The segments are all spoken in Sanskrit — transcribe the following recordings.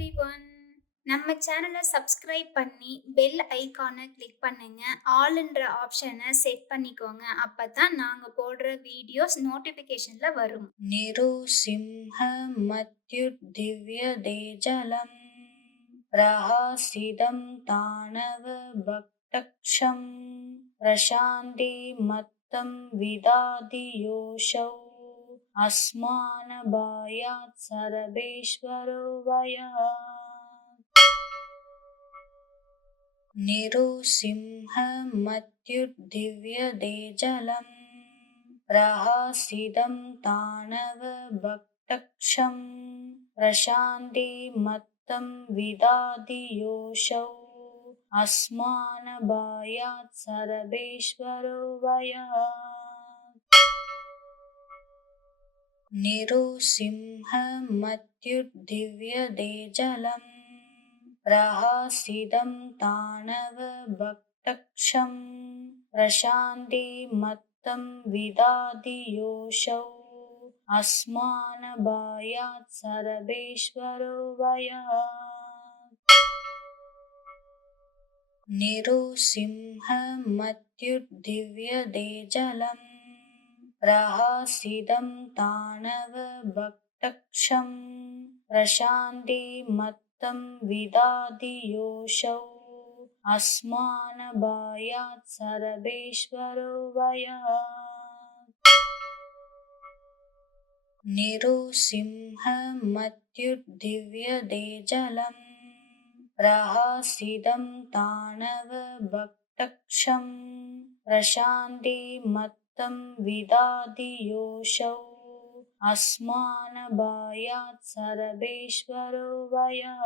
எவ்ரிவன். நம்ம சேனலை சப்ஸ்கிரைப் பண்ணி பெல் ஐகானை கிளிக் பண்ணுங்க. ஆல்ன்ற ஆப்ஷனை செட் பண்ணிக்கோங்க. அப்பதான் நாங்க போடுற வீடியோஸ் நோட்டிபிகேஷன்ல வரும். निरुसिंहमत्युद्दिव्यदेजलम् प्रहासिदं ताणवभक्तक्षं प्रशान्तिमत्तं विदादियोषौ अस्मानभायात् सर्वेश्वरो वयः निरुसिंहमत्युद्दिव्यदेजलम् प्रहासिदं ताणवभक्तक्षं प्रशान्तिमत्तं विदादियोषौ अस्मानभायात् सर्वेश्वरो वयः निरुसिंहमत्युद्दिव्यदेजलम् प्रहासिदं ताणवभक्तक्षं प्रशान्तिमत्तं विदादियोषौ अस्मानभायात् सर्वेश्वरो वयः निरुसिंहमत्युद्दिव्यदेजलम् प्रहासिदं ताणवभक्तक्षं प्रशान्तिमत्तं विदादियोषौ अस्मानभायात् सर्वेश्वरो वयः निरुसिंहमत्युद्दिव्यदेजलम् प्रहासिदं ताणवभक्तक्षं प्रशान्तिमत्तं विदादियोषौ अस्मानभायात् सर्वेश्वरो वयः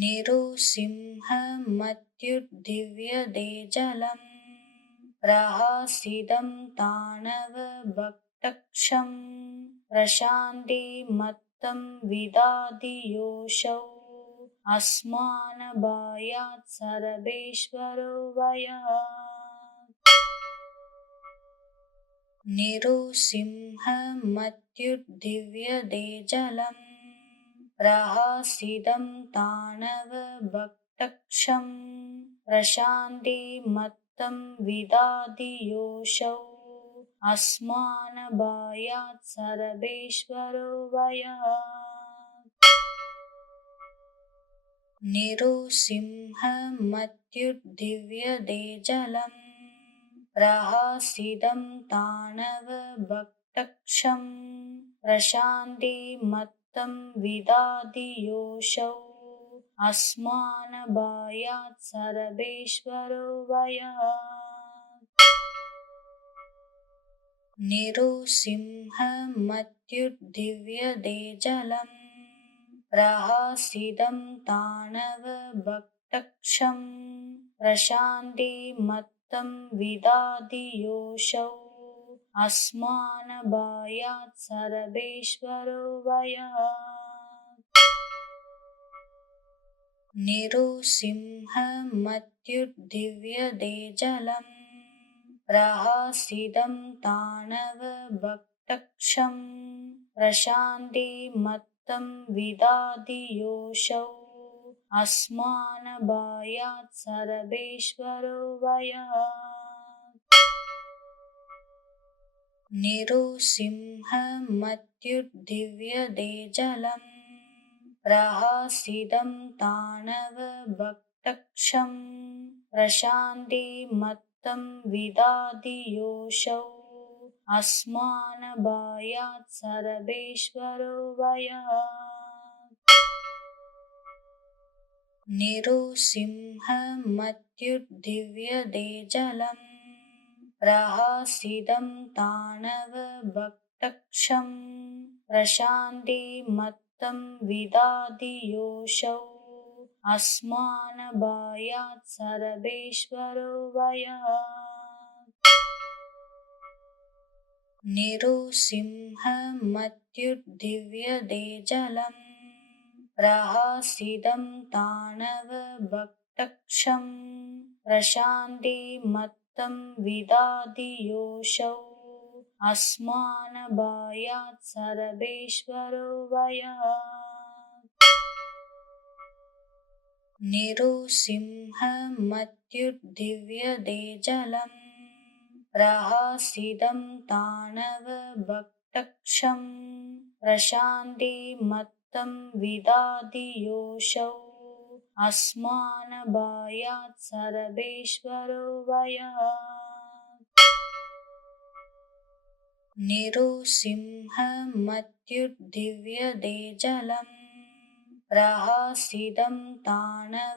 निरुसिंहमत्युद्दिव्यदेजलम् प्रहासिदं ताणवभक्तक्षं प्रशान्तिमत्तं विदादियोषौ अस्मानभायात् सर्वेश्वरो वयः निरुसिंहमत्युद्दिव्यदेजलम् प्रहासिदं ताणवभक्तक्षं प्रशान्तिमत्तं विदादियोषौ अस्मानभायात् सर्वेश्वरो वयः निरुसिंहमत्युद्दिव्यदेजलम् प्रहासिदं ताणवभक्तक्षं प्रशान्तिमत्तं विदादियोषौ अस्मानभायात् सर्वेश्वरो वयः निरुसिंहमत्युद्दिव्यदेजलम् प्रहासिदं ताणवभक्तक्षं प्रशान्तिमत्तं विदादियोषौ अस्मानभायात् सर्वेश्वरो वयः निरुसिंहमत्युद्दिव्यदेजलम् प्रहासिदं ताणवभक्तक्षं प्रशान्तिमत्तं विदादियोषौ अस्मानभायात् सर्वेश्वरो वयः निरुसिंहमत्युद्दिव्यदेजलम् प्रहासिदं ताणवभक्तक्षं प्रशान्तिमत्तं विदादियोषौ अस्मानभायात् सर्वेश्वरो वयः निरुसिंहमत्युद्दिव्यदेजलम् प्रहासिदं ताणवभक्तक्षं प्रशान्तिमत्तं विदादियोषौ अस्मानभायात् सर्वेश्वरो वयः निरुसिंहमत्युद्दिव्यदेजलम् प्रहासिदं ताणवभक्तक्षं प्रशान्तिमत्तं विदादियोषौ अस्मानबायात् सर्वेश्वरो वयः निरुसिंहमत्युद्दिव्यदेजलम् प्रहसितं ताणवभक्तक्षं प्रशान्तिमत्तं विदाति योऽसौ अस्मानबायात् सर्वेश्वरो वयः निरुसिंहमत्युद्दिव्यदेजलम् प्रहसितं ताणवभक्तक्षं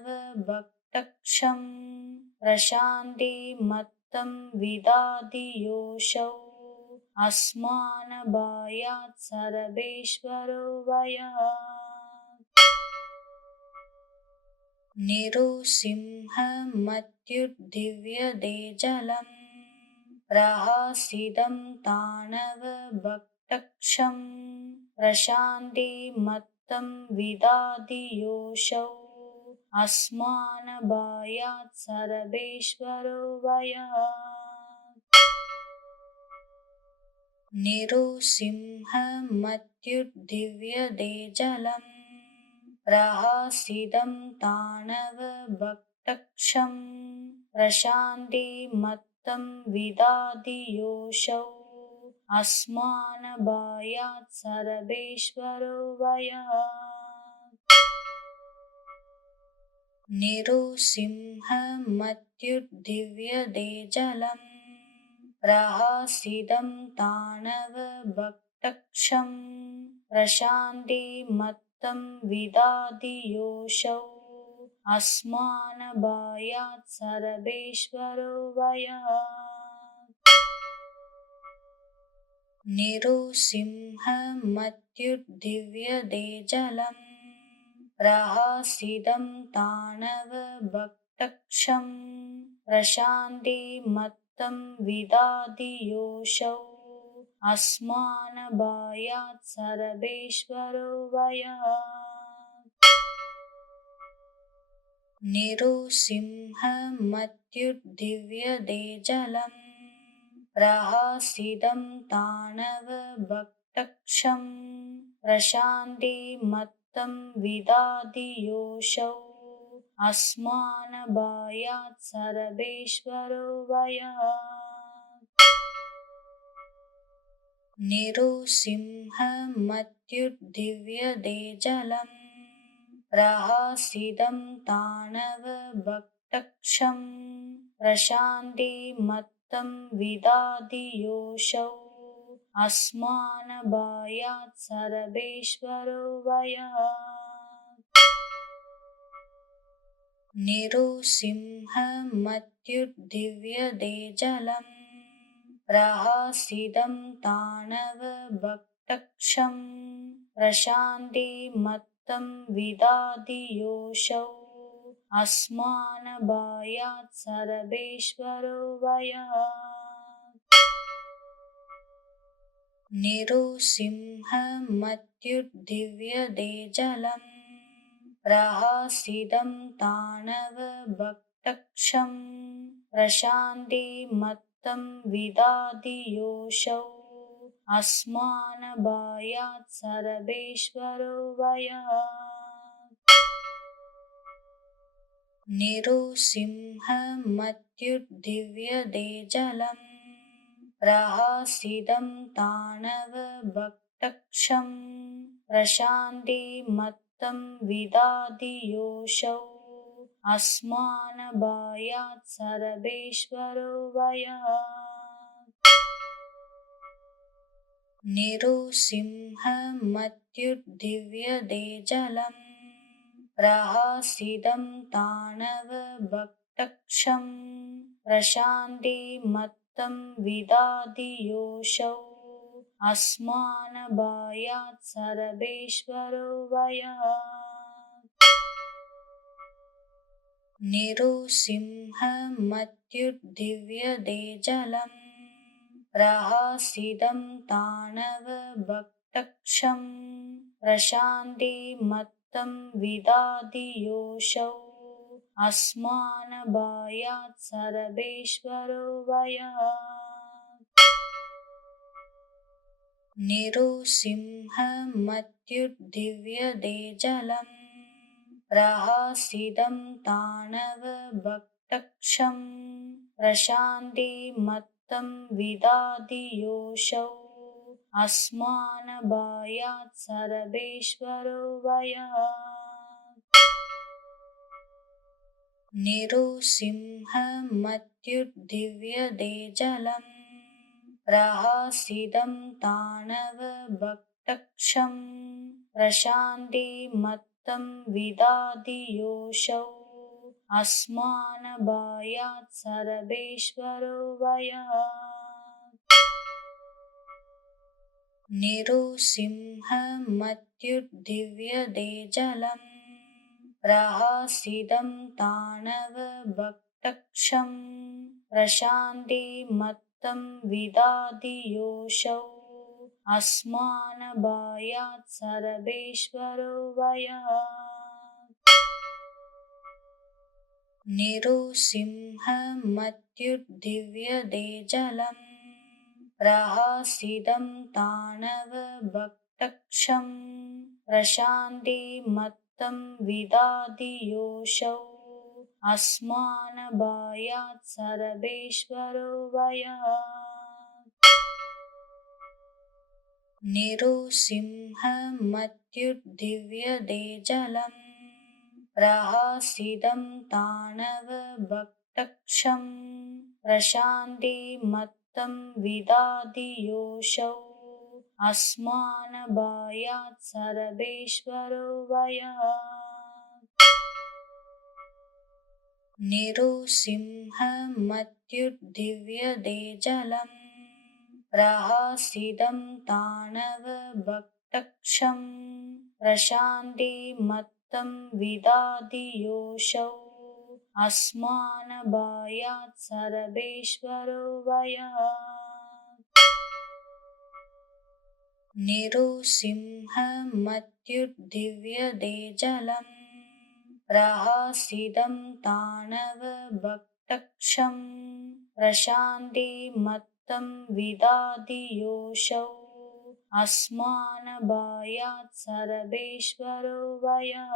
प्रशान्तिमत्तं विदाति योऽसौ अस्मानबायात् सर्वेश्वरो वयः निरुसिंहमत्युद्दिव्यदेजलम् प्रहसितं ताणवभक्तक्षं प्रशान्तिमत्तं विदाति योऽसौ अस्मानबायात् सर्वेश्वरो वयः निरुसिंहमत्युद्दिव्यदेजलम् प्रहसितं ताणवभक्तक्षं प्रशान्तिमत्तं विदाति योऽसौ अस्मानबायात् सर्वेश्वरो वयः निरुसिंहमत्युद्दिव्यदेजलम् प्रहसितं ताणवभक्तक्षं प्रशान्तिमत्तं विदाति योऽसौ अस्मानबायात् सर्वेश्वरो वयः निरुसिंहमत्युद्दिव्यदेजलम् प्रहसितं ताणवभक्तक्षं प्रशान्तिमत्तं विदाति योऽसौ अस्मानबायात् सर्वेश्वरो वयः निरुसिंहमत्युद्दिव्यदेजलम् प्रहसितं ताणवभक्तक्षं प्रशान्तिमत्तं विदाति योऽसौ अस्मानबायात् सर्वेश्वरो वयः निरुसिंहमत्युद्दिव्यदेजलम् प्रहसितं ताणवभक्तक्षं प्रशान्तिमत्तं विदाति योऽसौ अस्मानबायात् सर्वेश्वरो वयः निरुसिंहमत्युद्दिव्यदेजलम् प्रहसितं ताणवभक्तक्षं प्रशान्तिमत्तं विदाति योऽसौ अस्मानबायात् सर्वेश्वरो वयः निरुसिंहमत्युद्दिव्यदेजलम् प्रहसितं ताणवभक्तक्षं प्रशान्तिमत्तं विदाति योऽसौ अस्मानबायात् सर्वेश्वरो वयः निरुसिंहमत्युद्दिव्यदेजलम् प्रहसितं ताणवभक्तक्षं प्रशान्तिमत्तं विदाति योऽसौ अस्मानबायात् सर्वेश्वरो वयः निरुसिंहमत्युद्दिव्यदेजलम् प्रहसितं ताणवभक्तक्षं प्रशान्तिमत्तं विदाति योऽसौ अस्मानबायात् सर्वेश्वरो वयः निरुसिंहमत्युद्दिव्यदेजलम् प्रहसितं ताणवभक्तक्षं प्रशान्तिमत्तं विदाति योऽसौ अस्मानबायात् सर्वेश्वरो वयः निरुसिंहमत्युद्दिव्यदेजलम् प्रहासिदं ताणवभक्तक्षं प्रशान्तिमत्तं विदादियोषौ अस्मानभायात् सर्वेश्वरो वयः निरुसिंहमत्युद्दिव्यदेजलम् प्रहासिदं ताणवभक्तक्षं प्रशान्तिमत्तं विदादियोषौ अस्मानभायात् सर्वेश्वरो वयः निरुसिंहमत्युद्दिव्यदेजलम् प्रहासिदं ताणवभक्तक्षं प्रशान्तिमत्तं विदादियोषौ अस्मानभायात् सर्वेश्वरो वयः निरुसिंहमत्युद्दिव्यदेजलम् प्रहासिदं ताणवभक्तक्षं प्रशान्तिमत्तं विदादियोषौ अस्मानभायात् सर्वेश्वरो वयः निरुसिंहमत्युद्दिव्यदेजलम् प्रहासिदं ताणवभक्तक्षं प्रशान्तिमत्तं विदादियोषौ अस्मानभायात् सर्वेश्वरो वयः निरुसिंहमत्युद्दिव्यदेजलम् प्रहासिदं ताणवभक्तक्षं प्रशान्तिमत्तं विदादियोषौ अस्मानभायात् सर्वेश्वरो वयः निरुसिंहमत्युद्दिव्यदेजलम् प्रहासिदं ताणवभक्तक्षं प्रशान्तिमत्तं विदादियोषौ अस्मानभायात् सर्वेश्वरो वयः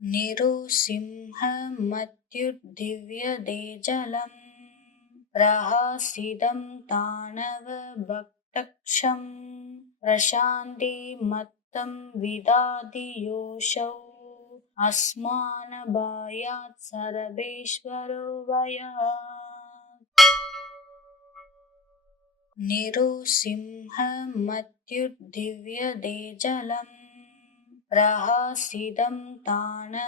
निरुसिंहमत्युद्दिव्यदेजलम् प्रहासिदं ताणवभक्तक्षं प्रशान्तिमत्तं विदादियोषौ अस्मानभायात् सर्वेश्वरो वयः निरुसिंहमत्युद्दिव्यदेजलम् प्रहासिदं ताणवभक्तक्षं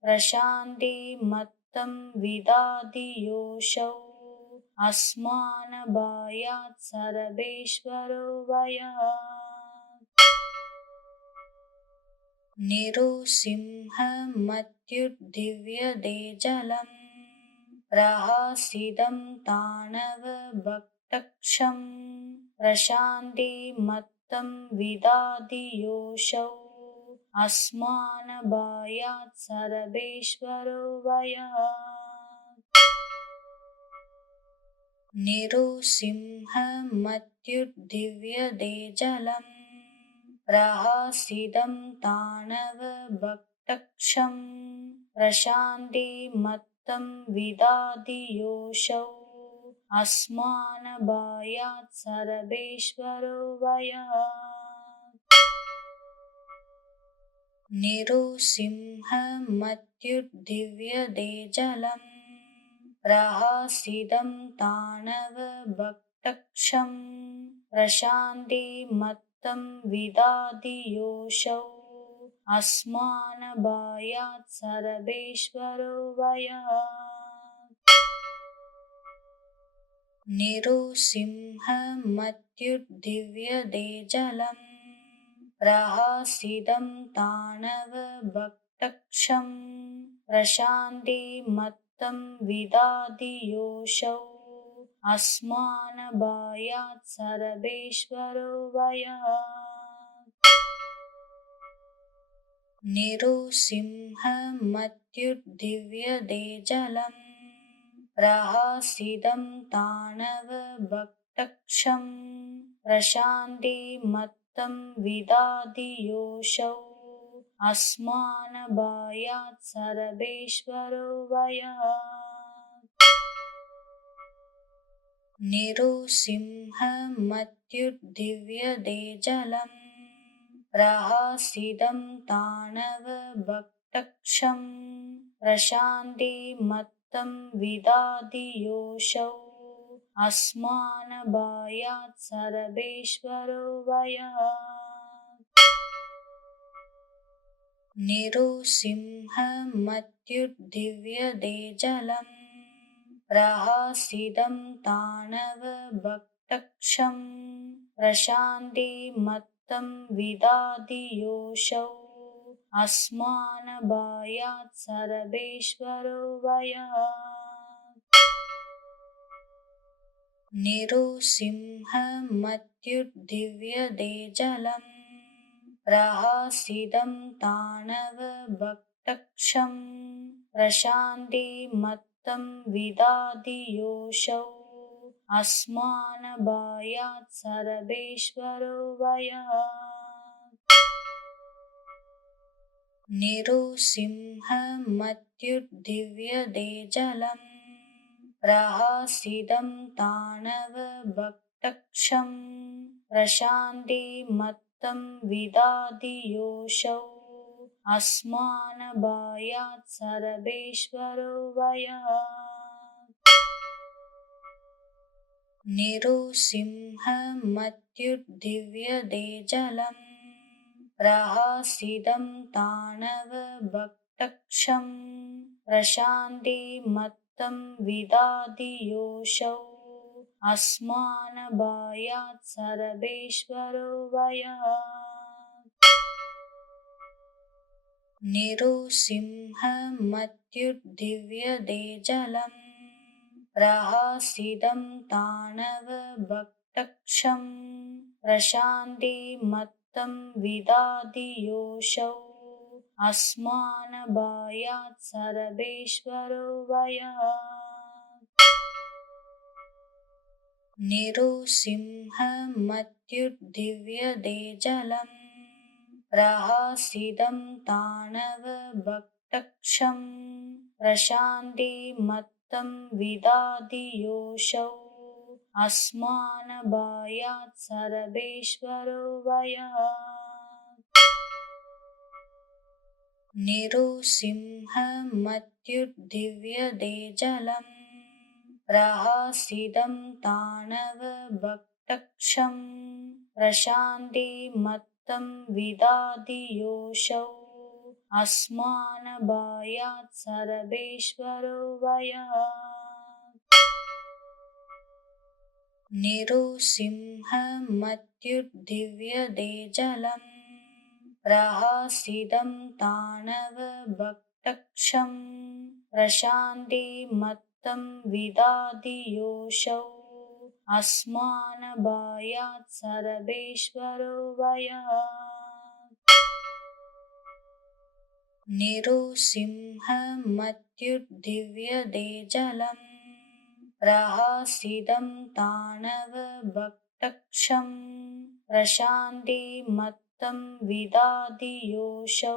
प्रशान्तिमत्तं विदादियोषौ अस्मानभायात् सर्वेश्वरो वयः निरुसिंहमत्युद्दिव्यदेजलम् प्रहासिदं ताणवभक्तक्षं प्रशान्तिमत्तं विदादियोषौ अस्मानभायात् सर्वेश्वरो वयः निरुसिंहमत्युद्दिव्यदेजलम् प्रहासिदं ताणवभक्तक्षं प्रशान्तिमत्तं विदादियोषौ अस्मानभायात् सर्वेश्वरो वयः निरुसिंहमत्युद्दिव्यदेजलम् प्रहासिदं ताणवभक्तक्षं प्रशान्तिमत्तं विदादियोषौ अस्मानभायात् सर्वेश्वरो वयः निरुसिंहमत्युद्दिव्यदेजलम् प्रहासिदं ताणवभक्तक्षं प्रशान्तिमत्तं विदादियोषौ अस्मानभायात् सर्वेश्वरो वयः निरुसिंहमत्युद्दिव्यदेजलम् प्रहासिदं ताणवभक्तक्षं प्रशान्तिमत्तं विदाति योऽसौ अस्मानभायात् सर्वेश्वरो वयः निरुसिंहमत्युद्दिव्यते जलम् प्रहासिदं ताणवभक्तक्षं प्रशान्तिमत्तं विदाति योऽसौ अस्मानभायात् सर्वेश्वरो वयः निरुसिंहमत्युद्दिव्यते जलम् प्रहासिदं ताणवभक्तक्षं प्रशान्तिमत्तं विदाति योऽसौ अस्मानभायात् सर्वेश्वरो वयः निरुसिंहमत्युद्दिव्यते जलम् प्रहासिदं ताणवभक्तक्षं प्रशान्तिमत्तं विदाति योऽसौ अस्मानभायात् सर्वेश्वरो वयः निरुसिंहमत्युद्दिव्यते जलम् प्रहासिदं ताणवभक्तक्षं प्रशान्तिमत्तं विदाति योऽसौ अस्मानभायात् सर्वेश्वरो वयः निरुसिंहमत्युद्दिव्यते जलम् प्रहासिदं ताणवभक्तक्षं प्रशान्तिमत्तं विदाति योऽसौ अस्मानभायात् सर्वेश्वरो वयः निरुसिंहमत्युद्दिव्यते जलम् प्रहासिदं ताणवभक्तक्षं प्रशान्तिमत्तं विदाति योऽसौ अस्मानभायात् सर्वेश्वरो वयः निरुसिंहमत्युद्दिव्यते जलम् प्रहासिदं ताणवभक्तक्षं प्रशान्तिमत्तं विदाति योऽसौ अस्मानभायात् सर्वेश्वरो वयः निरुसिंहमत्युद्दिव्यते जलम् प्रहासिदं ताणवभक्तक्षं प्रशान्तिमत्तं विदाति योऽसौ अस्मानभायात् सर्वेश्वरो वयः निरुसिंहमत्युद्दिव्यते जलम् प्रहासिदं ताणवभक्तक्षं प्रशान्तिमत्तं विदाति योऽसौ अस्मानभायात् सर्वेश्वरो वयः निरुसिंहमत्युद्दिव्यते जलम् प्रहासिदं ताणवभक्तक्षं प्रशान्तिमत्तं विदाति योऽसौ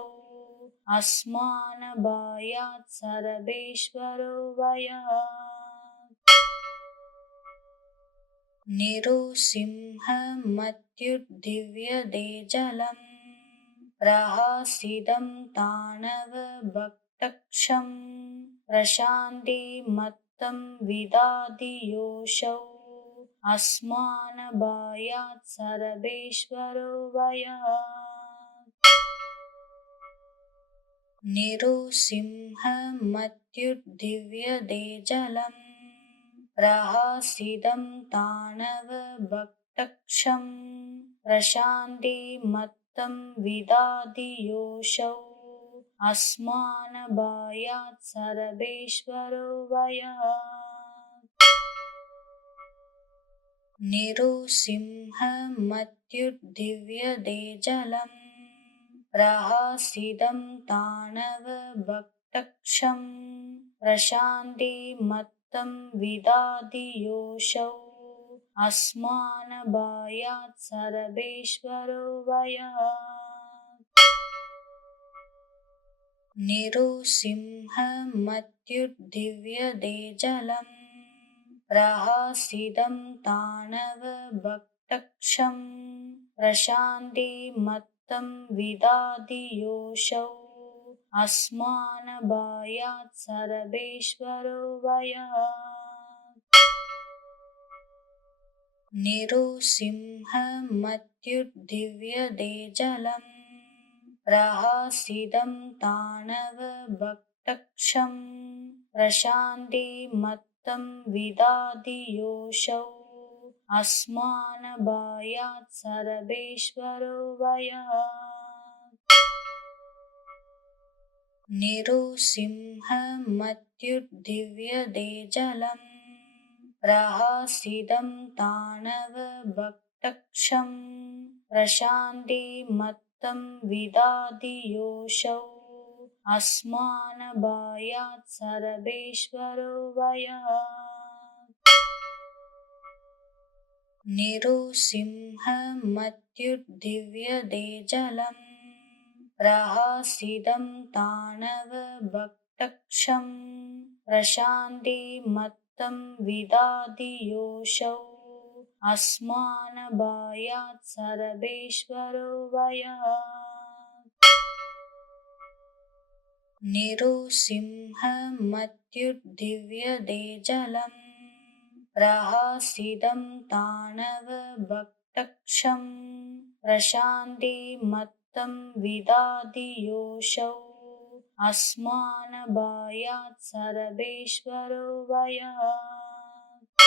अस्मानभायात् सर्वेश्वरो वयः निरुसिंहमत्युद्दिव्यते जलम् प्रहासिदं ताणवभक्तक्षं प्रशान्तिमत्तं विदाति योऽसौ अस्मानभायात् सर्वेश्वरो वयः निरुसिंहमत्युद्दिव्यते जलम् प्रहासिदं ताणवभक्तक्षं प्रशान्तिमत्तं विदाति योऽसौ अस्मानभायात् सर्वेश्वरो वयः निरुसिंहमत्युद्दिव्यते जलम् प्रहासिदं ताणवभक्तक्षं प्रशान्तिमत्तं मत्तं विदाति योऽसौ अस्मानभायात् सर्वेश्वरो भयात् निरुसिंहमत्युद्दिव्यदेजलम् प्रहसितं ताणवभक्तक्षं प्रशान्तिमत्तं विदाति योऽसौ अस्मानभायात् सर्वेश्वरो भयात् निरुसिंहमत्युद्दिव्यदेजलम् प्रहसितं ताणवभक्तक्षं प्रशान्तिमत्तं विदाति योऽसौ अस्मानभायात् सर्वेश्वरो भयात् निरुसिंहमत्युद्दिव्यदेजलम् प्रहसितं ताणवभक्तक्षं प्रशान्तिमत्तं विदाति योऽसौ अस्मानभायात् सर्वेश्वरो भयात् निरुसिंहमत्युद्दिव्यदेजलम् प्रहसितं ताणवभक्तक्षं प्रशान्तिमत्तं विदाति योऽसौ अस्मानभायात् सर्वेश्वरो भयात् निरुसिंहमत्युद्दिव्यदेजलम् प्रहसितं ताणवभक्तक्षं प्रशान्तिमत्तं विदाति योऽसौ अस्मानभायात् सर्वेश्वरो भयात्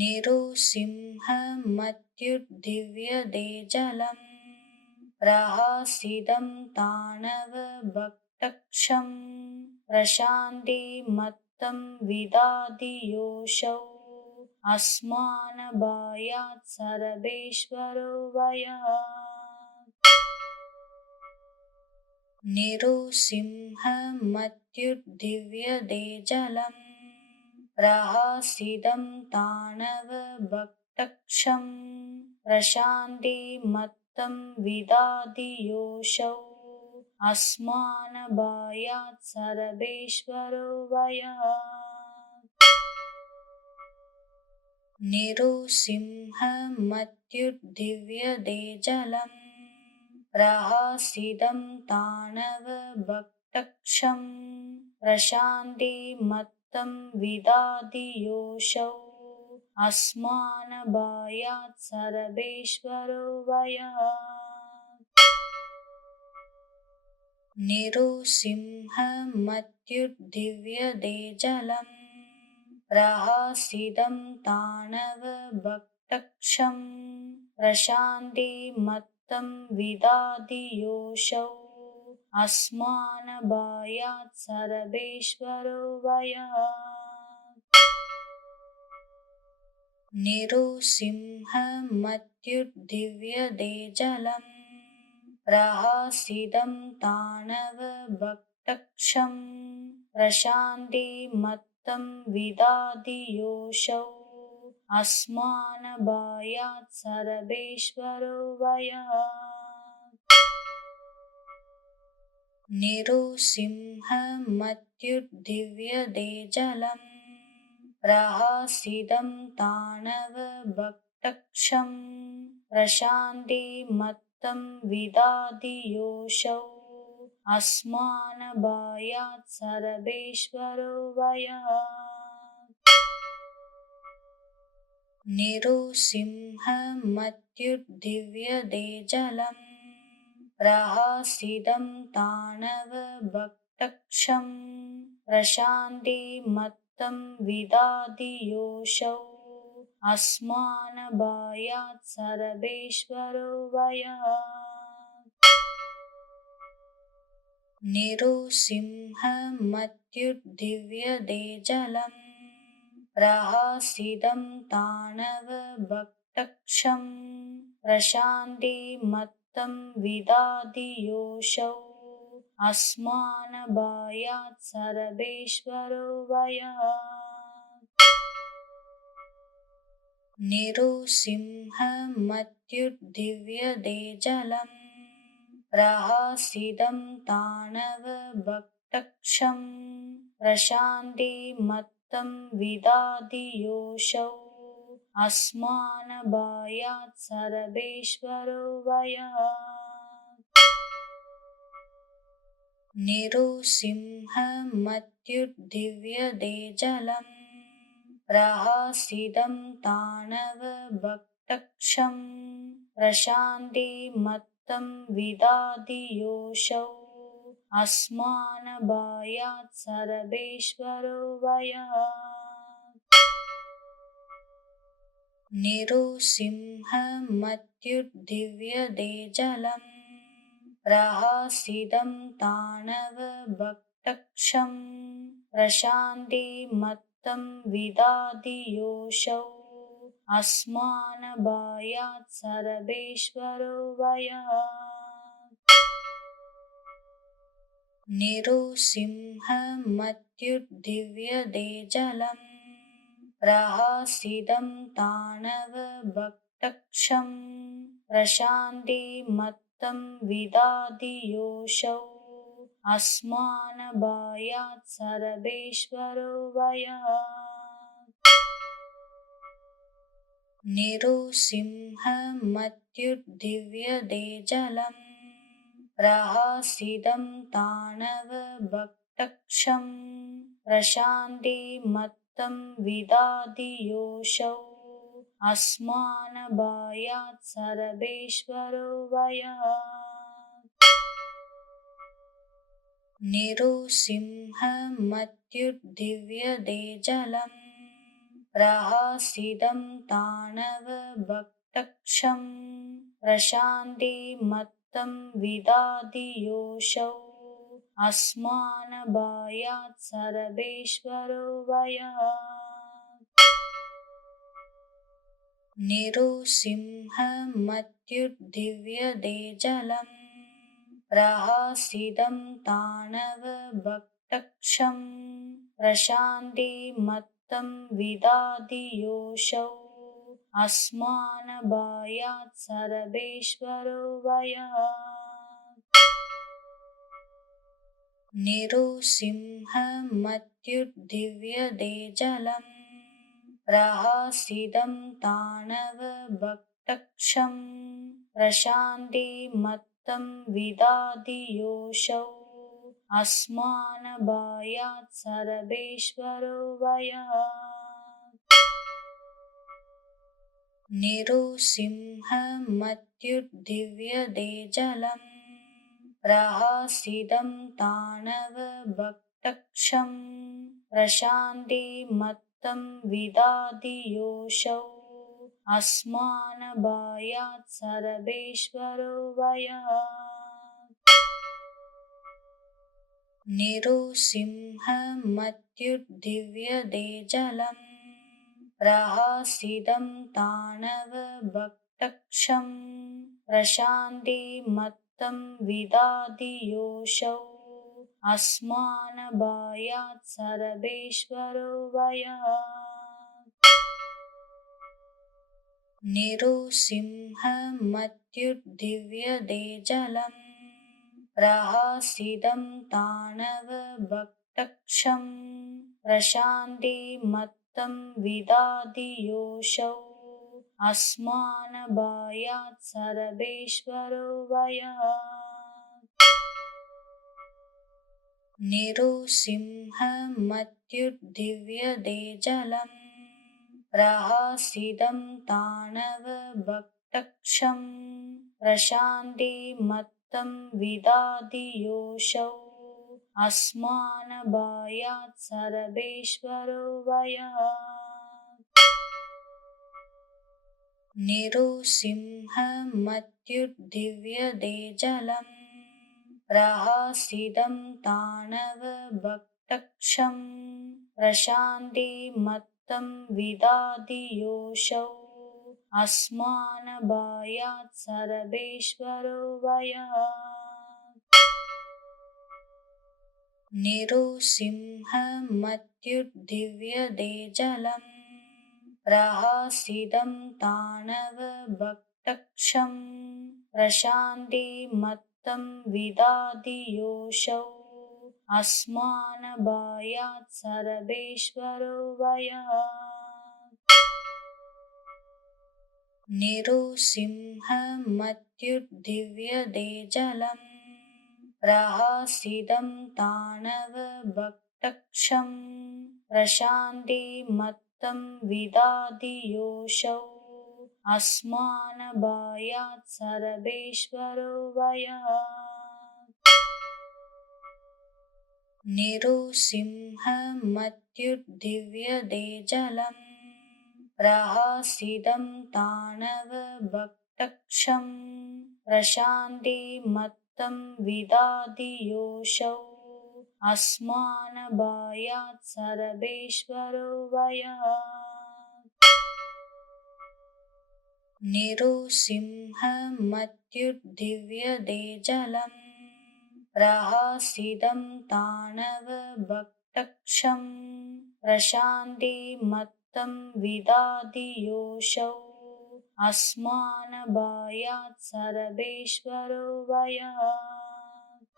निरुसिंहमत्युद्दिव्यदेजलम् प्रहसितं ताणवभक्तक्षं प्रशान्तिमत्तं विदाति योऽसौ अस्मानभायात् सर्वेश्वरो भयात् निरुसिंहमत्युद्दिव्यदेजलम् प्रहसितं ताणवभक्तक्षं प्रशान्तिमत्तं विदाति योऽसौ अस्मानभायात् सर्वेश्वरो भयात् निरुसिंहमत्युद्दिव्यदेजलम् प्रहसितं ताणवभक्तक्षं प्रशान्तिमत्तं विदाति योऽसौ अस्मानभायात् सर्वेश्वरो भयात् निरुसिंहमत्युद्दिव्यदेजलम् प्रहसितं ताणवभक्तक्षं प्रशान्तिमत्तं विदाति योऽसौ अस्मानभायात् सर्वेश्वरो भयात् निरुसिंहमत्युद्दिव्यदेजलम् प्रहसितं ताणवभक्तक्षं प्रशान्तिमत्तं विदाति योऽसौ अस्मानभायात् सर्वेश्वरो भयात् निरुसिंहमत्युद्दिव्यदेजलम् प्रहसितं ताणवभक्तक्षं प्रशान्तिमत्तं विदाति योऽसौ अस्मानभायात् सर्वेश्वरो भयात् निरुसिंहमत्युद्दिव्यदेजलम् प्रहसितं ताणवभक्तक्षं प्रशान्तिमत्तं विदाति योऽसौ अस्मानभायात् सर्वेश्वरो भयात् निरुसिंहमत्युद्दिव्यदेजलम् प्रहसितं ताणवभक्तक्षं प्रशान्तिमत्तं विदाति योऽसौ अस्मानबायात् सर्वेश्वरो वयात् निरुसिंहमत्युद्दिव्यते जलम् प्रहसितं ताणवभक्तक्षं प्रशान्तिमत्तं विदधि योऽसौ अस्मानबायात् सर्वेश्वरो वयात् निरुसिंहमत्युद्दिव्यते जलम् प्रहसितं ताणवभक्तक्षं प्रशान्तिमत्तं विदधि योऽसौ अस्मानबायात् सर्वेश्वरो वयात् निरुसिंहमत्युद्दिव्यते जलम् प्रहसितं ताणवभक्तक्षं प्रशान्तिमत्तं विदधि योऽसौ अस्मानबायात् सर्वेश्वरो वयात् निरुसिंहमत्युद्दिव्यते जलम् प्रहसितं ताणवभक्तक्षं प्रशान्तिमत्तं विदधि योऽसौ अस्मानबायात् सर्वेश्वरो वयात् निरुसिंहमत्युद्दिव्यते जलम् प्रहसितं ताणवभक्तक्षं प्रशान्तिमत्तं विदधि योऽसौ अस्मानबायात् सर्वेश्वरो वयात् निरुसिंहमत्युद्दिव्यते जलम् प्रहसितं ताणवभक्तक्षं प्रशान्तिमत्तं विदधि योऽसौ अस्मानबायात् सर्वेश्वरो वयात् निरुसिंहमत्युद्दिव्यते जलम् प्रहसितं ताणवभक्तक्षं प्रशान्तिमत्तं विदधि योऽसौ अस्मानबायात् सर्वेश्वरो वयात् निरुसिंहमत्युद्दिव्यते जलम् प्रहसितं ताणवभक्तक्षं प्रशान्तिमत्तं विदधि योऽसौ अस्मानबायात् सर्वेश्वरो वयात् निरुसिंहमत्युद्दिव्यते जलम् प्रहसितं ताणवभक्तक्षं प्रशान्तिमत्तं विदधि योऽसौ अस्मानबायात् सर्वेश्वरो वयात् निरुसिंहमत्युद्दिव्यते जलम् प्रहसितं ताणवभक्तक्षं प्रशान्तिमत्तं विदधि योऽसौ अस्मानबायात् सर्वेश्वरो वयात् निरुसिंहमत्युद्दिव्यते जलम् प्रहसितं ताणवभक्तक्षं प्रशान्तिमत्तं विदधि योऽसौ अस्मानबायात् सर्वेश्वरो वयात् निरुसिंहमत्युद्दिव्यते जलम् प्रहसितं ताणवभक्तक्षं प्रशान्तिमत्तं विदधि योऽसौ अस्मानबायात् सर्वेश्वरो वयात् निरुसिंहमत्युद्दिव्यते जलम् प्रहसितं ताणवभक्तक्षं प्रशान्तिमत्तं विदधि योऽसौ अस्मानबायात् सर्वेश्वरो वयात् निरुसिंहमत्युद्दिव्यदेजलम् प्रहासिदं ताणवभक्तक्षं प्रशान्तिमत्तं विदादियोऽसौ अस्मानभायात् सर्वेश्वरो भयात् निरुसिंहमत्युद्दिव्यदेजलम् प्रहासिदं ताणवभक्तक्षं प्रशान्तिमत्तं विदादियोऽसौ अस्मानभायात् सर्वेश्वरो भयात् निरुसिंहमत्युद्दिव्यदेजलम् प्रहासिदं ताणवभक्तक्षं प्रशान्तिमत्तं विदादियोऽसौ अस्मानभायात् सर्वेश्वरो भयात् निरुसिंहमत्युद्दिव्यदेजलम् प्रहासिदं ताणवभक्तक्षं प्रशान्तिमत्तं विदादियोऽसौ अस्मानभायात् सर्वेश्वरो भयात्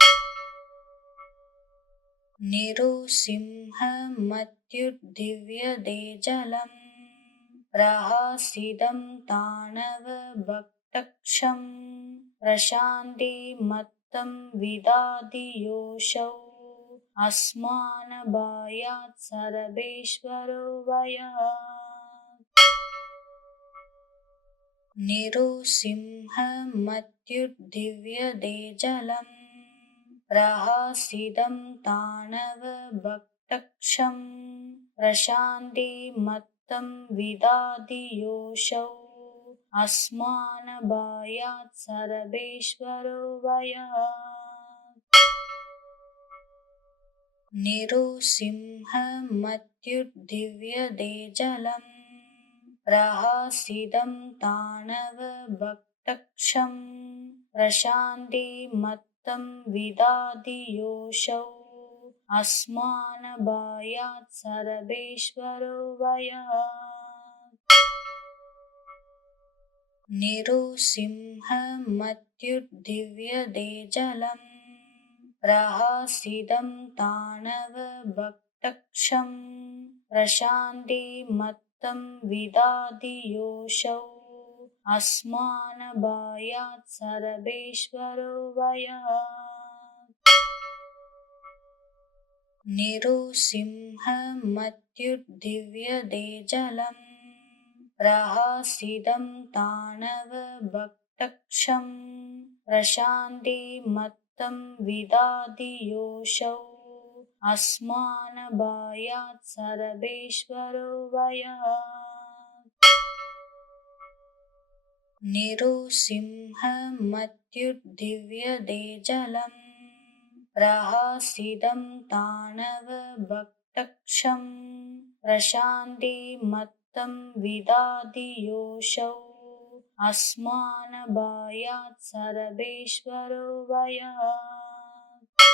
निरुसिंहमत्युद्दिव्यदेजलम् प्रहासिदं ताणवभक्तक्षं प्रशान्तिमत्तं विदादियोऽसौ अस्मानभायात् सर्वेश्वरो भयात् निरुसिंहमत्युद्दिव्यदेजलम् प्रहासिदं ताणवभक्तक्षं प्रशान्तिमत्तं विदादियोऽसौ अस्मानभायात् सर्वेश्वरो भयात् निरुसिंहमत्युद्दिव्यदेजलम् प्रहासिदं ताणवभक्तक्षं प्रशान्तिमत्तं विदादियोऽसौ अस्मानभायात् सर्वेश्वरो भयात् निरुसिंहमत्युद्दिव्यदेजलम् प्रहासिदं ताणवभक्तक्षं प्रशान्तिमत्तं विदादियोऽसौ अस्मानभायात् सर्वेश्वरो भयात् निरुसिंहमत्युद्दिव्यदेजलम् प्रहासिदं ताणवभक्तक्षं प्रशान्तिमत्तं विदादियोऽसौ अस्मानभायात् सर्वेश्वरो भयात् निरुसिंहमत्युद्दिव्यदेजलम् प्रहासिदं ताणवभक्तक्षं प्रशान्तिमत्तं विदादियोऽसौ अस्मानभायात् सर्वेश्वरो भयात्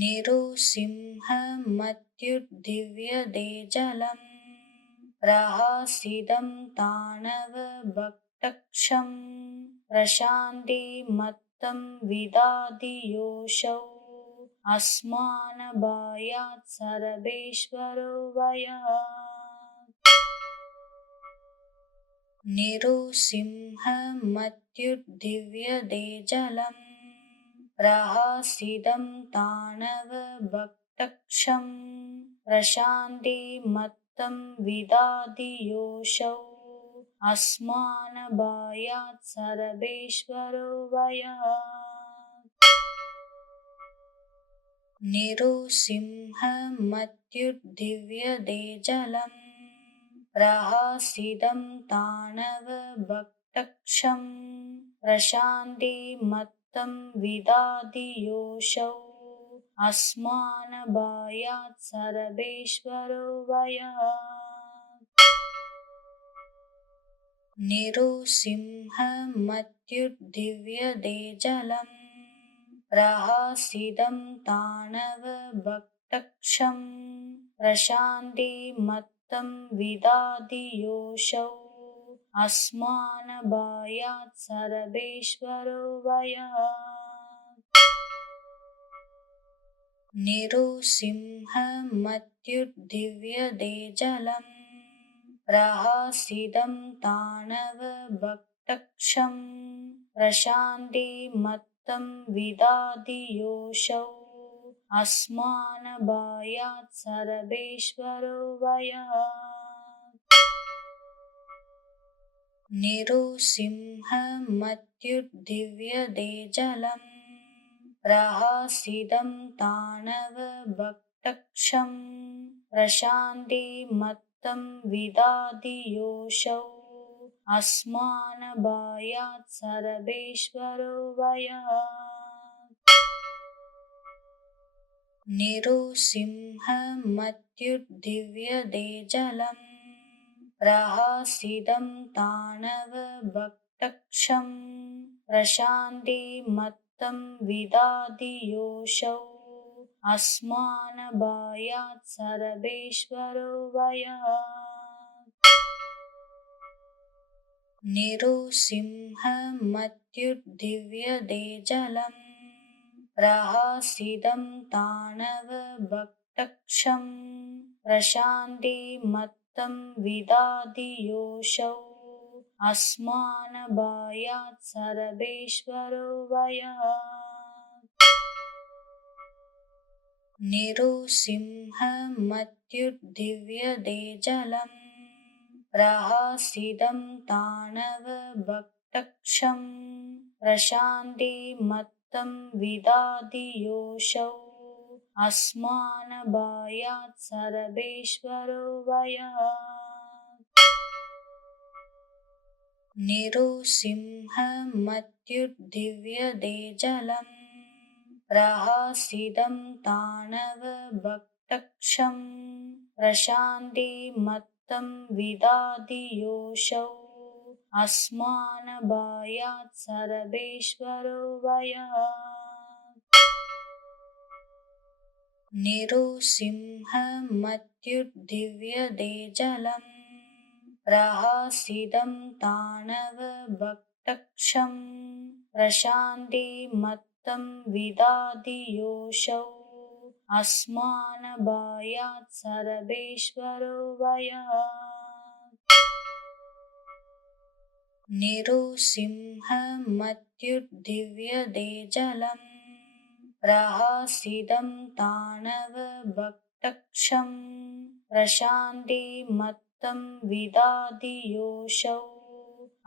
निरुसिंहमत्युद्दिव्यदेजलम् प्रहासिदं ताणवभक्तक्षं प्रशान्तिमत्तं विदादियोऽसौ अस्मानभायात् सर्वेश्वरो भयात् निरुसिंहमत्युद्दिव्यदेजलम् प्रहासिदं ताणवभक्तक्षं प्रशान्तिमत्तं विदादियोऽसौ अस्मानभायात् सर्वेश्वरो भयात् निरुसिंहमत्युद्दिव्यदेजलम् प्रहासिदं ताणवभक्तक्षं प्रशान्तिमत्तं विदादियोऽसौ अस्मानभायात् सर्वेश्वरो भयात् निरुसिंहमत्युद्दिव्यदेजलम् प्रहसितं ताणवभक्तक्षं प्रशान्तिमत्तं विदाति योऽसौ अस्मानभायात् सर्वेश्वरो भयात् निरुसिंहमत्युद्दिव्यदेजलम् प्रहसितं ताणवभक्तक्षं प्रशान्तिमत्तं विदाति योऽसौ अस्मानभायात् सर्वेश्वरो भयात् निरुसिंहमत्युद्दिव्यदेजलम् प्रहसितं ताणवभक्तक्षं प्रशान्तिमत्तं विदाति योऽसौ अस्मानभायात् सर्वेश्वरो भयात् निरुसिंहमत्युद्दिव्यदेजलम् प्रहसितं ताणवभक्तक्षं प्रशान्तिमत्तं विदाति योऽसौ अस्मानभायात् सर्वेश्वरो भयात् निरुसिंहमत्युद्दिव्यदेजलम् प्रहसितं ताणवभक्तक्षं प्रशान्तिमत्तं विदाति योऽसौ अस्मानभायात् सर्वेश्वरो भयात् निरुसिंहमत्युद्दिव्यदेजलम् प्रहसितं ताणवभक्तक्षं प्रशान्तिमत्तं विदाति योऽसौ अस्मानभायात् सर्वेश्वरो भयात् निरुसिंहमत्युद्दिव्यदेजलम् प्रहसितं ताणवभक्तक्षं प्रशान्तिमत्तं विदाति योऽसौ अस्मानभायात् सर्वेश्वरो भयात् निरुसिंहमत्युद्दिव्यदेजलम् प्रहसितं ताणवभक्तक्षं प्रशान्तिमत्तं विदाति योऽसौ अस्मानभायात् सर्वेश्वरो भयात् निरुसिंहमत्युद्दिव्यदेजलम् प्रहसितं ताणवभक्तक्षं प्रशान्तिमत्तं विदाति योऽसौ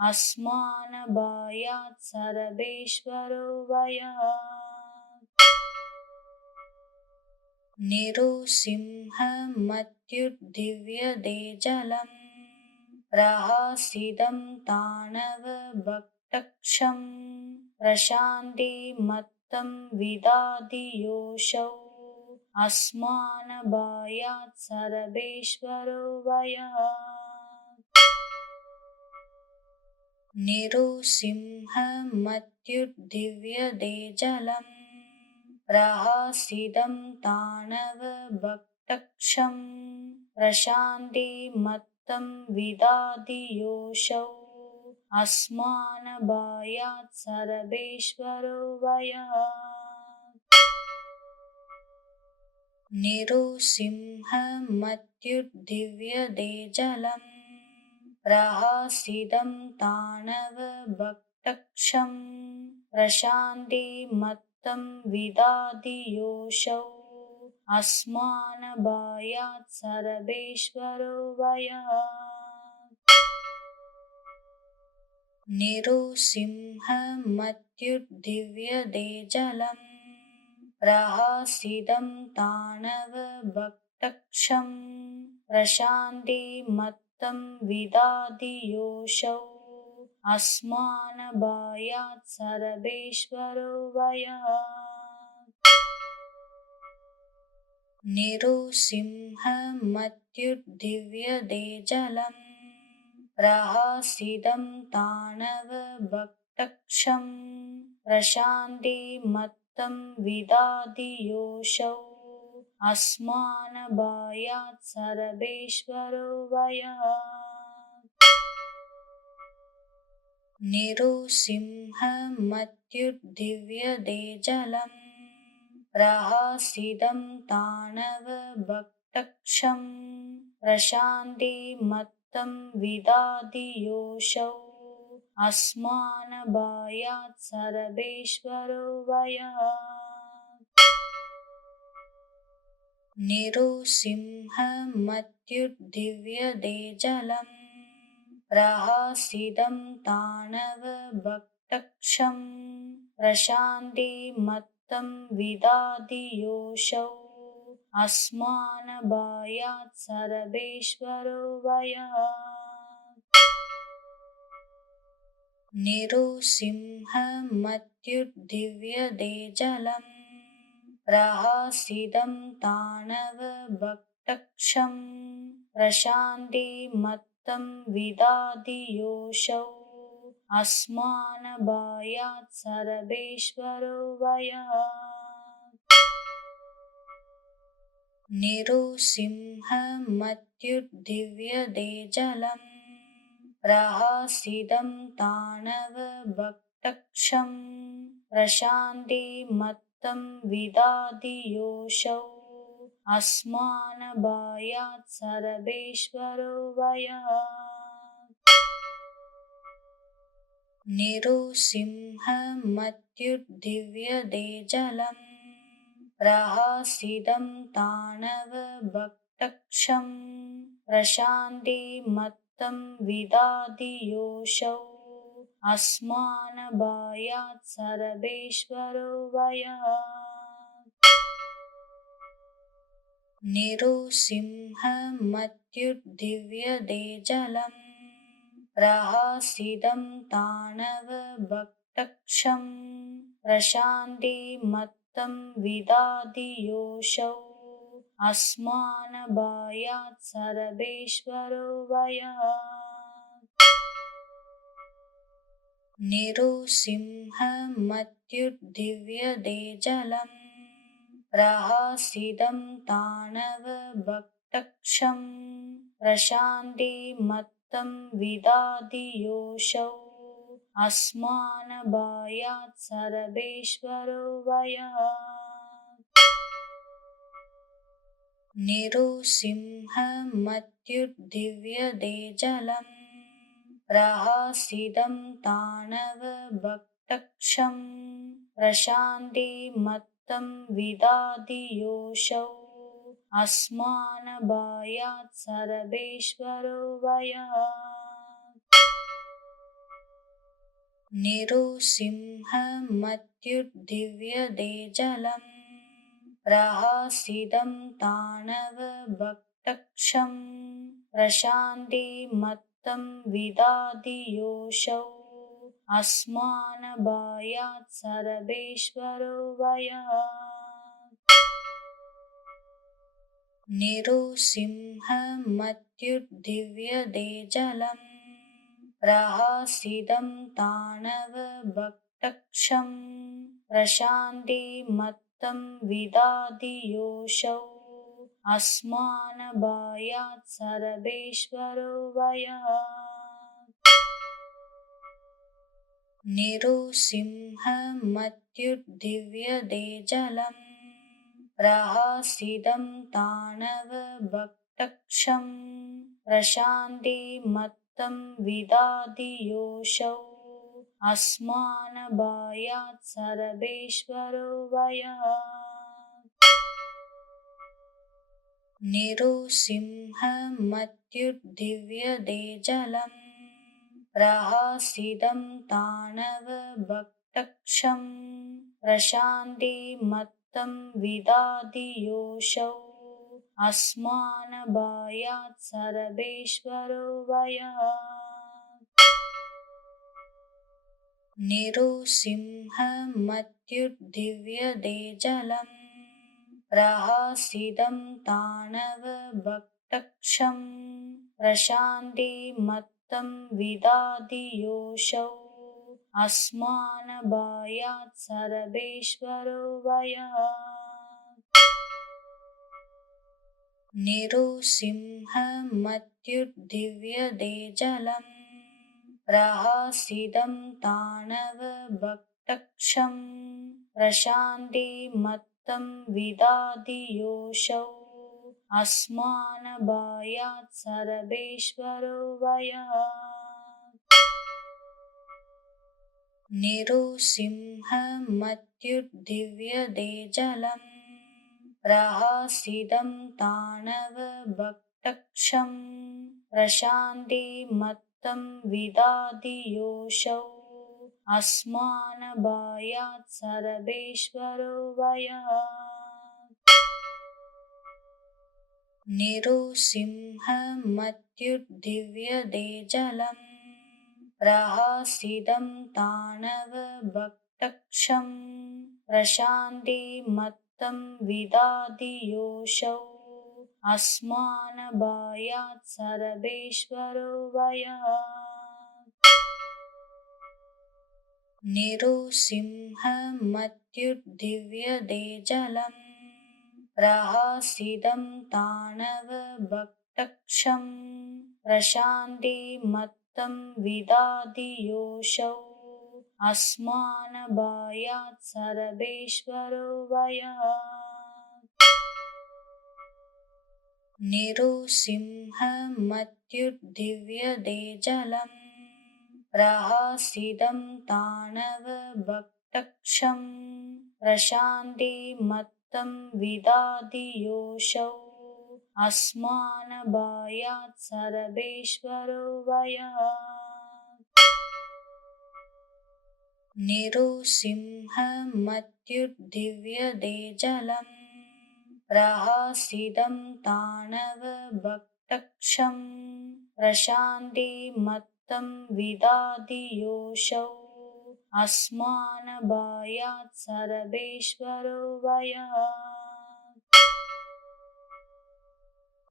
अस्मानभायात् सर्वेश्वरो भयात् निरुसिंहमत्युद्दिव्यदेजलम् प्रहसितं ताणवभक्तक्षं प्रशान्तिमत्तं विदाति योऽसौ अस्मानभायात् सर्वेश्वरो भयात् निरुसिंहमत्युद्दिव्यदेजलम् प्रहसितं ताणवभक्तक्षं प्रशान्तिमत्तं विदाति योऽसौ अस्मानभायात् सर्वेश्वरो भयात् निरुसिंहमत्युद्दिव्यदेजलम् प्रहसितं ताणवभक्तक्षं प्रशान्तिमत्तं विदाति योऽसौ अस्मानभायात् सर्वेश्वरो भयात् निरुसिंहमत्युद्दिव्यदेजलम् प्रहसितं ताणवभक्तक्षं प्रशान्तिमत्तं विदाति योऽसौ अस्मानभायात् सर्वेश्वरो भयात् निरुसिंहमत्युद्दिव्यदेजलम् प्रहसितं ताणवभक्तक्षं प्रशान्तिमत्तं मत्तं विदाति योऽसौ अस्मानभायात् सर्वेश्वरो भयात् निरुसिंहमत्युद्दिव्यते जलम् प्रहसितं ताणवभक्तक्षं प्रशान्तिमत्तं विदाति योऽसौ अस्मानभायात् सर्वेश्वरो भयात् निरुसिंहमत्युद्दिव्यते जलम् प्रहसितं ताणवभक्तक्षं प्रशान्तिमत्तं विदाति योऽसौ अस्मानभायात् सर्वेश्वरो भयात् निरुसिंहमत्युद्दिव्यते जलम् प्रहसितं ताणवभक्तक्षं प्रशान्तिमत्तं विदाति योऽसौ अस्मानभायात् सर्वेश्वरो भयात् निरुसिंहमत्युद्दिव्यते जलम् प्रहसितं ताणवभक्तक्षं प्रशान्तिमत्तं विदाति योऽसौ अस्मानभायात् सर्वेश्वरो भयात् निरुसिंहमत्युद्दिव्यते जलम् प्रहसितं ताणवभक्तक्षं प्रशान्तिमत्तं विदाति योऽसौ अस्मानभायात् सर्वेश्वरो भयात् निरुसिंहमत्युद्दिव्यते जलम् प्रहसितं ताणवभक्तक्षं प्रशान्तिमत्तं विदाति योऽसौ अस्मानभायात् सर्वेश्वरो भयात् निरुसिंहमत्युद्दिव्यते जलम् प्रहसितं ताणवभक्तक्षं प्रशान्तिमत्तं विदाति योऽसौ अस्मानभायात् सर्वेश्वरो भयात् निरुसिंहमत्युद्दिव्यते जलम् प्रहसितं ताणवभक्तक्षं प्रशान्तिमत्तं विदाति योऽसौ अस्मानभायात् सर्वेश्वरो भयात् निरुसिंहमत्युद्दिव्यते जलम् प्रहसितं ताणवभक्तक्षं प्रशान्तिमत्तं विदाति योऽसौ अस्मानभायात् सर्वेश्वरो भयात् निरुसिंहमत्युद्दिव्यते जलम् प्रहसितं ताणवभक्तक्षं प्रशान्तिमत्तं विदाति योऽसौ अस्मानभायात् सर्वेश्वरो भयात् निरुसिंहमत्युद्दिव्यते जलम् प्रहसितं ताणवभक्तक्षं प्रशान्तिमत्तं विदाति योऽसौ अस्मानभायात् सर्वेश्वरो भयात् निरुसिंहमत्युद्दिव्यते जलम् प्रहसितं ताणवभक्तक्षं प्रशान्तिमत्तं विदाति योऽसौ अस्मानभायात् सर्वेश्वरो भयात् निरुसिंहमत्युद्दिव्यते जलम् प्रहसितं ताणवभक्तक्षं प्रशान्तिमत्तं विदाति योऽसौ अस्मानबायात् सर्वेश्वरो वयात् निरुसिंहमत्युद्दिव्यदेजलम् प्रहासिदं ताणवभक्तक्षं प्रशान्तिमत्तं विदादियोषौ अस्मानबायात् सर्वेश्वरो वयात् निरुसिंहमत्युद्दिव्यदेजलम् प्रहासिदं ताणवभक्तक्षं प्रशान्तिमत्तं विदादियोषौ अस्मानबायात् सर्वेश्वरो वयात् निरुसिंहमत्युद्दिव्यदेजलम् प्रहासिदं ताणवभक्तक्षं प्रशान्तिमत्तं विदादियोषौ अस्मानबायात् सर्वेश्वरो वयात् निरुसिंहमत्युद्दिव्यदेजलम् प्रहासिदं ताणवभक्तक्षं प्रशान्तिमत्तं विदादियोषौ अस्मानबायात् सर्वेश्वरो वयात् निरुसिंहमत्युद्दिव्यदेजलम् प्रहासिदं ताणवभक्तक्षं प्रशान्तिमत्तं विदादियोषौ अस्मानबायात् सर्वेश्वरो वयात् निरुसिंहमत्युद्दिव्यदेजलम् प्रहासिदं ताणवभक्तक्षं प्रशान्तिमत्तं विदादियोषौ अस्मानबायात् सर्वेश्वरो वयात्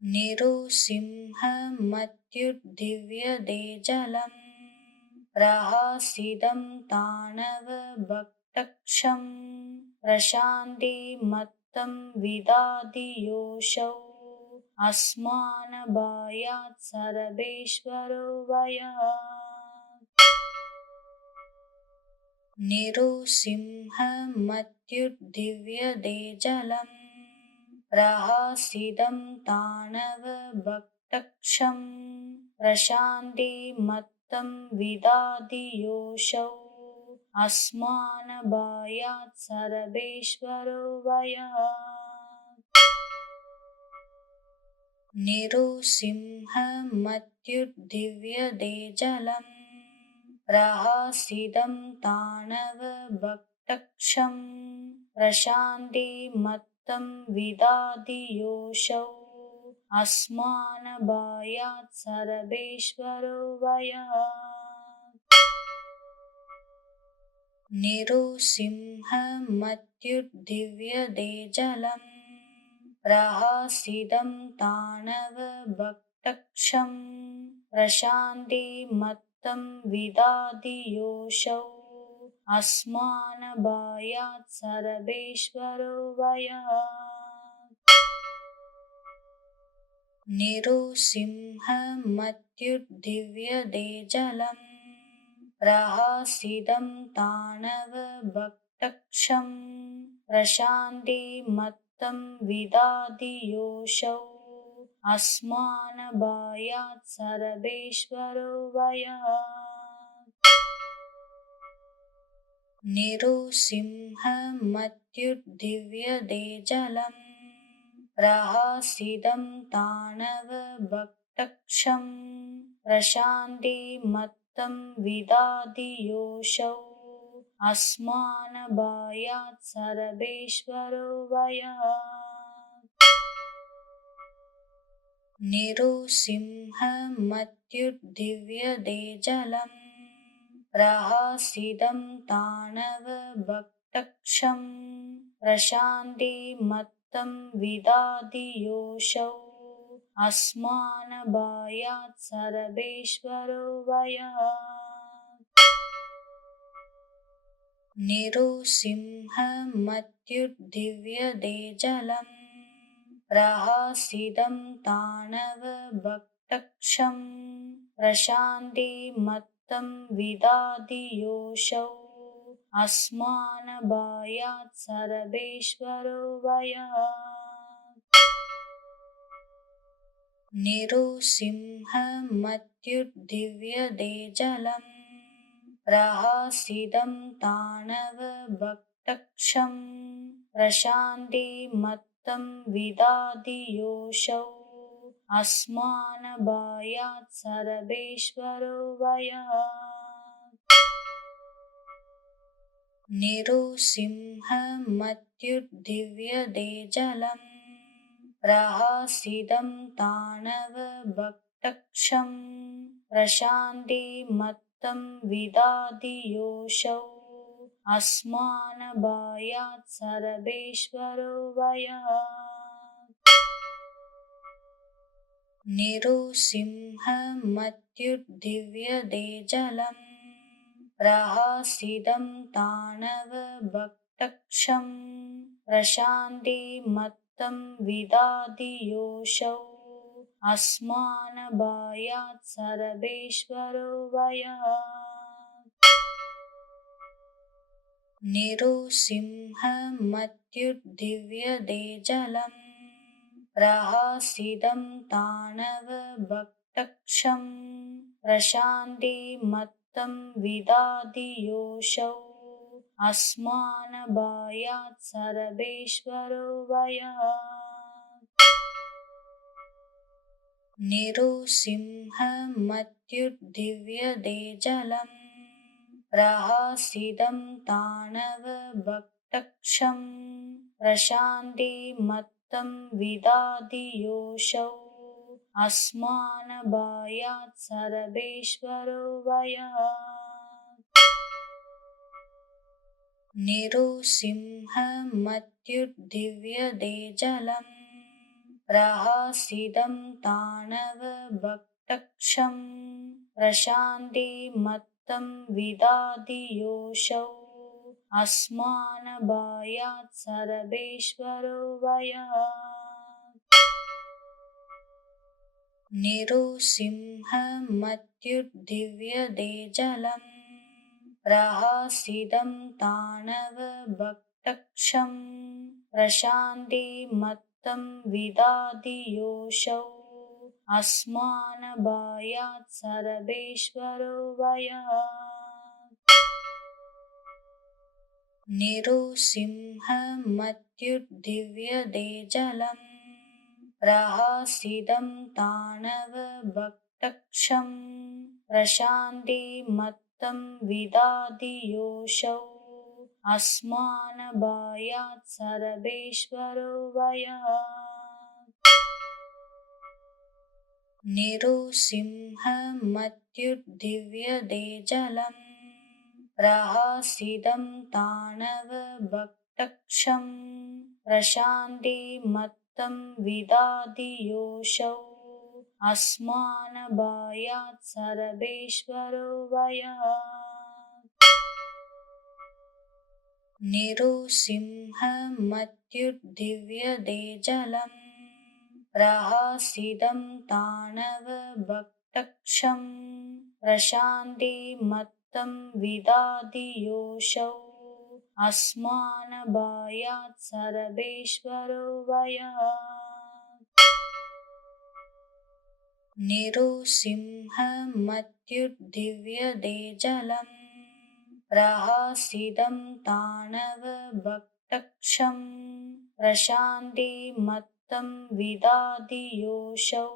निरुसिंहमत्युद्दिव्यदेजलम् प्रहासिदं ताणवभक्तक्षं प्रशान्तिमत्तं विदादियोषौ अस्मानबायात् सर्वेश्वरो वयात् निरुसिंहमत्युद्दिव्यदेजलम् प्रहासिदं ताणवभक्तक्षं प्रशान्तिमत्तं विदादियोषौ अस्मानबायात् सर्वेश्वरो वयात् निरुसिंहमत्युद्दिव्यदेजलम् प्रहासिदं ताणवभक्तक्षं प्रशान्तिमत्तं विदादियोषौ अस्मानबायात् सर्वेश्वरो वयात् निरुसिंहमत्युद्दिव्यदेजलम् प्रहासिदं ताणवभक्तक्षं प्रशान्तिमत्तं विदादियोषौ अस्मानबायात् सर्वेश्वरो वयात् निरुसिंहमत्युद्दिव्यदेजलम् प्रहासिदं ताणवभक्तक्षं प्रशान्तिमत्तं विदादियोषौ अस्मानबायात् सर्वेश्वरो वयात् निरुसिंहमत्युद्दिव्यदेजलम् प्रहासिदं ताणवभक्तक्षं प्रशान्तिमत्तं विदादियोषौ अस्मानबायात् सर्वेश्वरो वयात् निरुसिंहमत्युद्दिव्यदेजलम् प्रहासिदं ताणवभक्तक्षं प्रशान्तिमत्तं विदादियोषौ अस्मानबायात् सर्वेश्वरो वयात् निरुसिंहमत्युद्दिव्यदेजलम् प्रहासिदं ताणवभक्तक्षं प्रशान्तिमत्तं विदादियोऽसौ अस्मानभायात् सर्वेश्वरो भयात्। निरुसिंहमत्युद्दिव्यदेजलम् प्रहासिदं ताणवभक्तक्षं प्रशान्तिमत्तं विदादियोऽसौ अस्मानभायात् सर्वेश्वरो भयात्। निरुसिंहमत्युद्दिव्यदेजलम् प्रहासिदं ताणवभक्तक्षं प्रशान्तिमत्तं विदादियोऽसौ अस्मानभायात् सर्वेश्वरो भयात्। निरुसिंहमत्युद्दिव्यदेजलम् प्रहासिदं ताणवभक्तक्षं प्रशान्तिमत्तं विदादियोऽसौ अस्मानभायात् सर्वेश्वरो भयात्। निरुसिंहमत्युद्दिव्यदेजलम् प्रहासिदं ताणवभक्तक्षं प्रशान्तिमत्तं विदादियोऽसौ अस्मानभायात् सर्वेश्वरो भयात्। निरुसिंहमत्युद्दिव्यदेजलम् प्रहासिदं ताणवभक्तक्षं प्रशान्तिमत्तं विदादियोऽसौ अस्मानभायात् सर्वेश्वरो भयात्। निरुसिंहमत्युद्दिव्यदेजलम् प्रहासिदं ताणवभक्तक्षं प्रशान्तिमत्तं विदादियोऽसौ अस्मानभायात् सर्वेश्वरो भयात्। निरुसिंहमत्युद्दिव्यदेजलम् प्रहासिदं ताणवभक्तक्षं प्रशान्तिमत्तं विदादियोऽसौ अस्मानभायात् सर्वेश्वरो भयात्। निरुसिंहमत्युद्दिव्यदेजलम् प्रहासिदं ताणवभक्तक्षं प्रशान्तिमत्तं विदादियोऽसौ अस्मानभायात् सर्वेश्वरो भयात्। निरुसिंहमत्युद्दिव्यदेजलम् प्रहासिदं ताणवभक्तक्षं प्रशान्तिमत्तं विदादियोऽसौ अस्मानभायात् सर्वेश्वरो भयात्। निरुसिंहमत्युद्दिव्यदेजलम् प्रहासिदं ताणवभक्तक्षं प्रशान्तिमत्तं विदादियोऽसौ अस्मानभायात् सर्वेश्वरो भयात्। निरुसिंहमत्युद्दिव्यदेजलम् प्रहासिदं ताणवभक्तक्षं प्रशान्तिमत्तं विदादियोऽसौ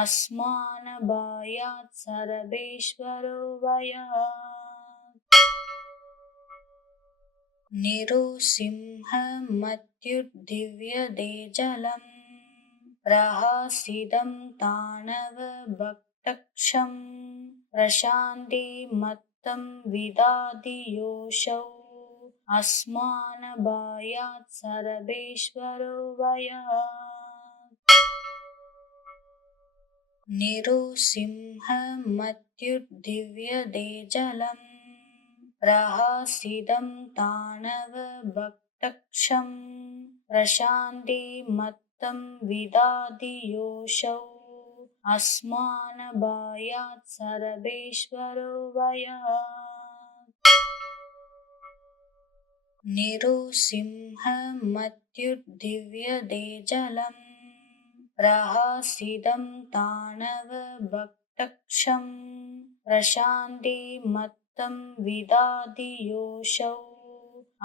अस्मानभायात् सर्वेश्वरो भयात्। निरुसिंहमत्युद्दिव्यदेजलम् प्रहासिदं ताणवभक्तक्षं प्रशान्तिमत्तं विदादियोऽसौ अस्मानभायात् सर्वेश्वरो भयात्। निरुसिंहमत्युद्दिव्यदेजलम् प्रहसितं ताणवभक्तक्षं प्रशान्तिमत्तं विदधि योऽसौ अस्मानभयात् सर्वेश्वरो भयात् निरुसिंहमत्युद्दिव्यदेजलम् प्रहसितं ताणवभक्तक्षं प्रशान्तिमत्तं विदधि योऽसौ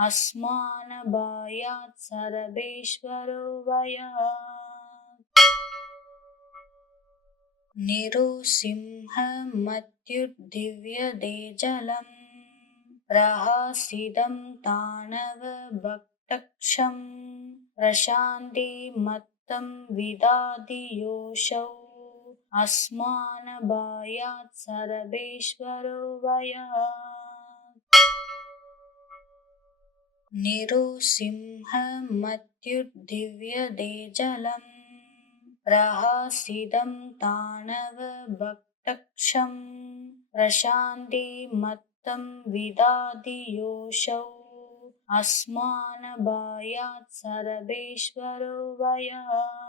अस्मानभयात् सर्वेश्वरो भयात् निरुसिंहमत्युद्दिव्यदेजलम् प्रहसितं ताणवभक्तक्षं प्रशान्तिमत्तं विदधि योऽसौ अस्मानभयात् सर्वेश्वरो भयात् निरुसिंहमत्युद्दिव्यदेजलम् प्रहसितं ताणवभक्तक्षं प्रशान्तिमत्तं विदधि योऽसौ अस्मानभयात् सर्वेश्वरो भयात्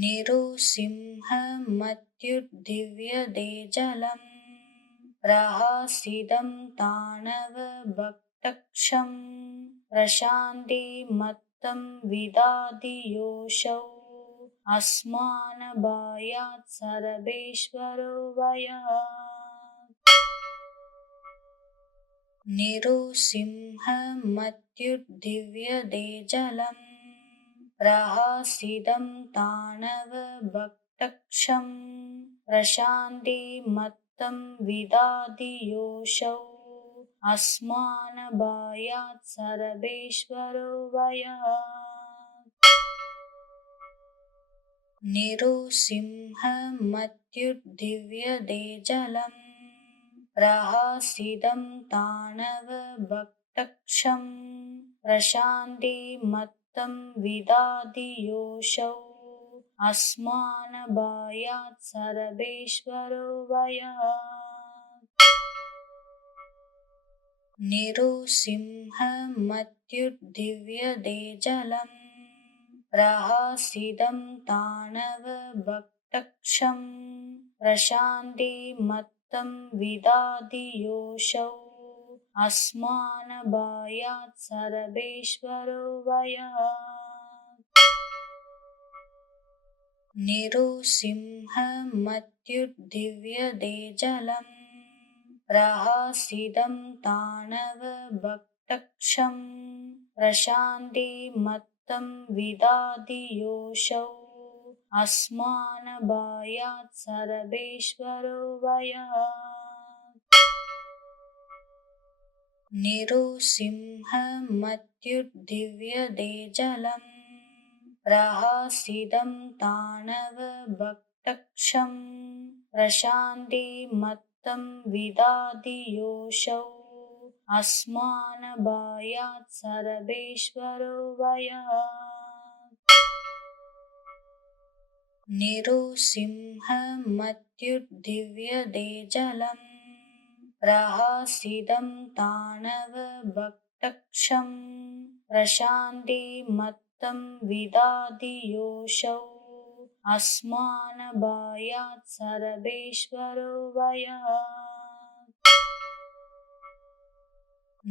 निरुसिंहमत्युद्दिव्यदेजलम् प्रहसितं ताणवभक्तक्षं प्रशान्तिमत्तं विदधि योऽसौ अस्मानभयात् सर्वेश्वरो भयात् निरुसिंहमत्युद्दिव्यदेजलम् प्रहसितं ताणवभक्तक्षं प्रशान्तिमत्तं विदधि योऽसौ अस्मानभयात् सर्वेश्वरो भयात् निरुसिंहमत्युद्दिव्यदेजलम् प्रहसितं ताणवभक्तक्षं प्रशान्तिमत्तं विदधि योऽसौ अस्मानभयात् सर्वेश्वरो भयात् निरुसिंहमत्युद्दिव्यदेजलम् प्रहसितं ताणवभक्तक्षं प्रशान्तिमत्तं विदधि योऽसौ अस्मानभयात् सर्वेश्वरो भयात् निरुसिंहमत्युद्दिव्यदेजलम् प्रहसितं ताणवभक्तक्षं प्रशान्तिमत्तं विदधि योऽसौ अस्मानभयात् सर्वेश्वरो भयात् निरुसिंहमत्युद्दिव्यदेजलम् प्रहसितं ताणवभक्तक्षं प्रशान्तिमत्तं विदधि योऽसौ अस्मानभयात् सर्वेश्वरो भयात् निरुसिंहमत्युद्दिव्यदेजलम् प्रहसितं ताणवभक्तक्षं प्रशान्तिमत्तं विदधि योऽसौ अस्मानभयात् सर्वेश्वरो भयात्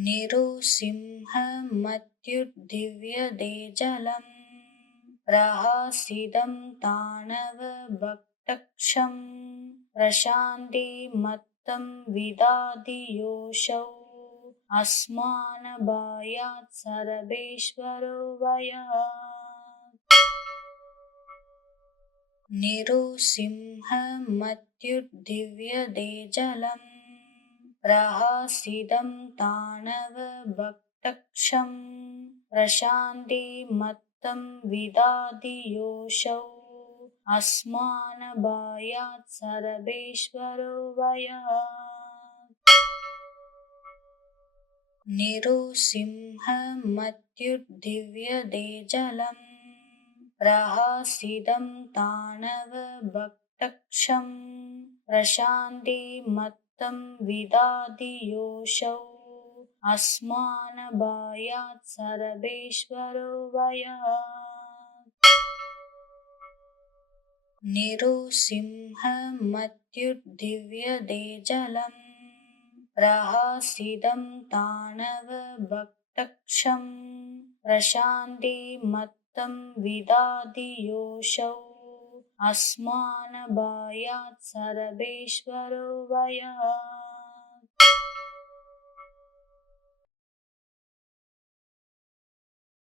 निरुसिंहमत्युद्दिव्यदेजलम् प्रहसितं ताणवभक्तक्षं प्रशान्तिमत्तं विदधि योऽसौ अस्मानभयात् सर्वेश्वरो भयात् निरुसिंहमत्युद्दिव्यदेजलम् प्रहसितं ताणवभक्तक्षं प्रशान्तिमत्तं विदधि योऽसौ अस्मानभयात् सर्वेश्वरो भयात् निरुसिंहमत्युद्दिव्यदेजलम् प्रहसितं ताणवभक्तक्षं प्रशान्तिमत्तं तं विदाति योऽसौ अस्मानभायात् सर्वेश्वरो वयात्। निरुसिंहमत्युद्दिव्यदे जलम् प्रहसितं ताणवभक्तक्षं प्रशान्तिमत्तं विदाति योऽसौ अस्मानभायात् सर्वेश्वरो वयात्।